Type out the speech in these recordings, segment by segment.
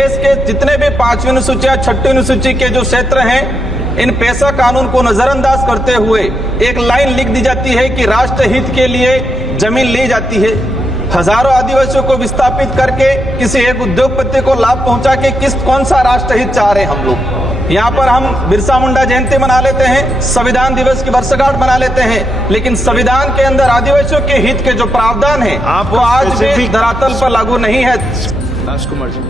देश के जितने भी 5वीं अनुसूची या 6वीं अनुसूची के जो क्षेत्र हैं, इन पेशा कानून को नजरअंदाज करते हुए एक लाइन लिख दी जाती है कि राष्ट्र हित के लिए जमीन ली जाती है। हजारों आदिवासियों को विस्थापित करके किसी एक उद्योगपति को लाभ पहुंचा के कौन सा राष्ट्र हित चाह रहे हैं हम लोग। यहाँ पर हम बिरसा मुंडा जयंती मना लेते हैं, संविधान दिवस की वर्षगांठ मना लेते हैं, लेकिन संविधान के अंदर आदिवासियों के हित के जो प्रावधान है वो आज भी धरातल पर लागू नहीं है। राजकुमार जी,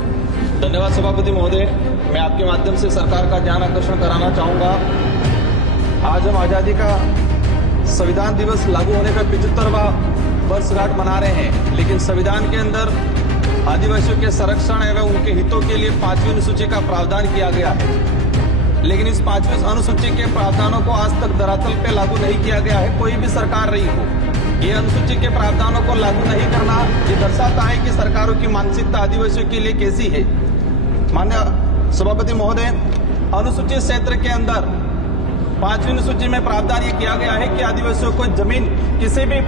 धन्यवाद सभापति महोदय। मैं आपके माध्यम से सरकार का ध्यान आकर्षण कराना चाहूंगा। आज हम आजादी का संविधान दिवस लागू होने का 75वां वर्षगांठ मना रहे हैं, लेकिन संविधान के अंदर आदिवासियों के संरक्षण एवं उनके हितों के लिए 5वीं अनुसूची का प्रावधान किया गया है, लेकिन इस 5वीं अनुसूची के प्रावधानों को आज तक धरातल पे लागू नहीं किया गया है। कोई भी सरकार रही हो, ये अनुसूची के प्रावधानों को लागू नहीं करना ये दर्शाता है कि सरकारों की मानसिकता आदिवासियों के लिए कैसी है। माननीय सभापति महोदय, अनुसूचित क्षेत्र के अंदर 5वीं अनुसूची में प्रावधान ये किया गया है कि आदिवासियों को जमीन किसी भी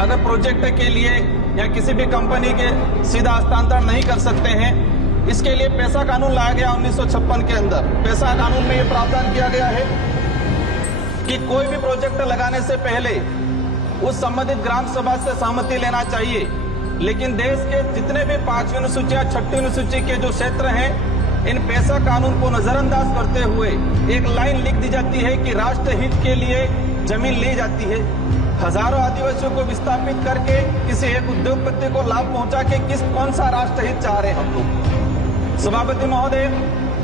अगर प्रोजेक्ट के लिए या किसी भी कंपनी के सीधा हस्तांतरण नहीं कर सकते हैं। इसके लिए पेशा कानून लाया गया 1956 के अंदर। पेशा कानून में ये प्रावधान किया गया है कि कोई भी प्रोजेक्ट लगाने से पहले उस संबंधित ग्राम सभा से सहमति लेना चाहिए, लेकिन देश के जितने भी 5वीं अनुसूची या 6वीं अनुसूची के जो क्षेत्र हैं, इन पेशा कानून को नजरअंदाज करते हुए एक लाइन लिख दी जाती है कि राष्ट्र हित के लिए जमीन ली जाती है। हजारों आदिवासियों को विस्थापित करके किसी एक उद्योगपति को लाभ पहुंचा के कौन सा राष्ट्र हित चाह रहे हैं हम लोग। सभापति महोदय,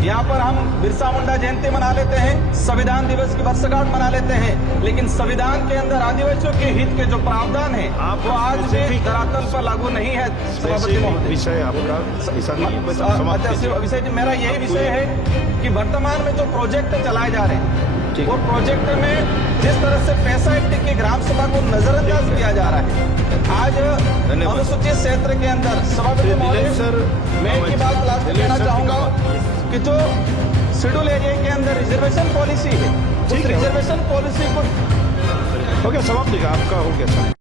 यहाँ पर हम बिरसा मुंडा जयंती मना लेते हैं, संविधान दिवस की वर्षगांठ मना लेते हैं, लेकिन संविधान के अंदर आदिवासियों के हित के जो प्रावधान है वो आज भी धरातल पर लागू नहीं है। सभापति महोदय, विषय आपका विषय मेरा यही विषय है कि वर्तमान में जो प्रोजेक्ट चलाए जा रहे हैं वो प्रोजेक्ट में जिस तरह से पैसा एक्ट की ग्राम सभा को नजरअंदाज किया जा रहा है आज अनुसूचित क्षेत्र के अंदर। सभापति महोदय, मैं एक ही बात लास्ट में कहना चाहूंगा कि जो शेड्यूल एरिया के अंदर रिजर्वेशन पॉलिसी है, उस रिजर्वेशन पॉलिसी को हो गया, समाप्त आपका हो गया सर।